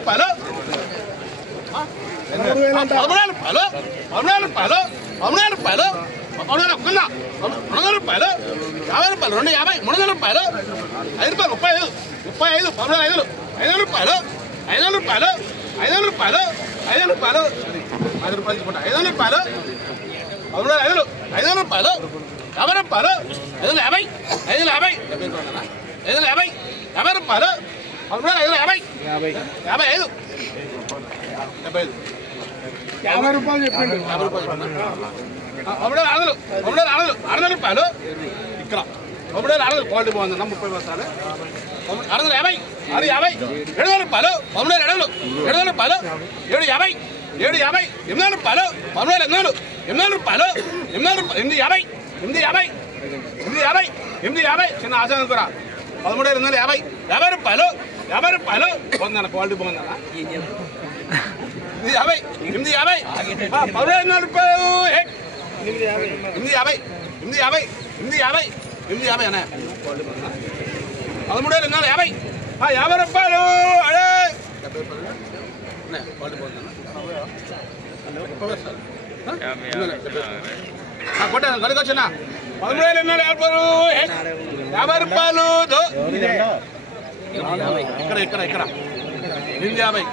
రూపాయలు 13,000 రూపాయలు 13,000 రూపాయలు 13,000 రూపాయలు 13,000 ఒక్కన్నా 13,000 రూపాయలు 50 రూపాయలు 250 300 రూపాయలు 5 రూపాయలు 35 35 500 రూపాయలు 500 రూపాయలు 500 రూపాయలు 500 రూపాయలు 5 రూపాయలు తీసుకుంటా 500 రూపాయలు 500 రూపాయలు 50 రూపాయలు 550 550 550 50 రూపాయలు 550 55 50 రూపాయలు చెప్పండి. 50 రూపాయలు 600 రూపాయలు ఇక్కడ 600 క్వాలిటీ బాగుందన్న 30 బస్తాలు 650 650 700 రూపాయలు 700 రూపాయలు 750 800 రూపాయలు 800 రూపాయలు 850 చిన్న ఆశ కూడా 13,250 రూపాయలు 50 రూపాయలు బాగుందన్న క్వాలిటీ బాగుందన్న 850 13,000 రూపాయలు 850 అనే 13,250 50 రూపాయలు అడే కొట్టాను గడికొచ్చిన 13,250 50 రూపాయలు ఇక్కడ 850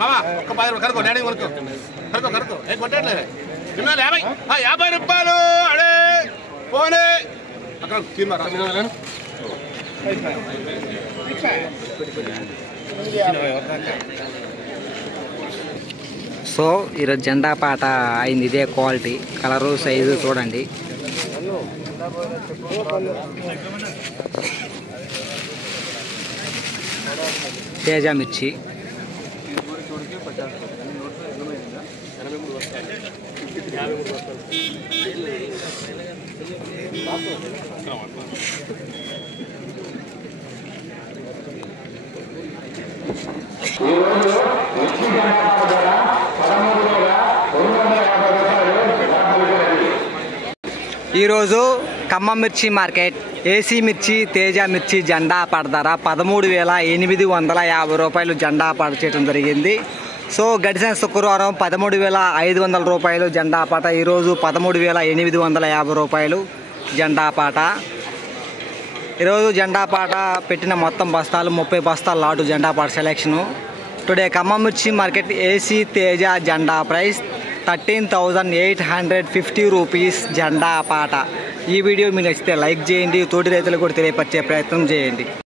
మామా ఒక్క 10 రూపాయలు కనుకో డాడీ కనుకో కొట్టట్లేదు 50 రూపాయలు అడే పోనీ అక్కడ తీర్మారా సో ఈరోజు జెండా పాట అయింది. ఇదే క్వాలిటీ, కలరు, సైజు చూడండి. తేజ మిర్చి ఈరోజు ఖమ్మం మిర్చి మార్కెట్ ఏసీ మిర్చి, తేజ మిర్చి జెండా పాట ధర 13,850 రూపాయలు జెండా పాట చేయడం జరిగింది. సో గడిచిన శుక్రవారం 13,500 రూపాయలు జెండా పాట, ఈరోజు 13,850 రూపాయలు జెండా పాట. ఈరోజు జెండా పాట పెట్టిన మొత్తం బస్తాలు 30 బస్తాల లాటు జెండా పాట సెలెక్షను. టుడే ఖమ్మం మిర్చి మార్కెట్ ఏసీ తేజ జెండా ప్రైస్ 13,850 రూపీస్ జెండా పాట. ఈ వీడియో మీకు నచ్చితే లైక్ చేయండి, తోటి రైతులకు కూడా తెలియపరిచే ప్రయత్నం చేయండి.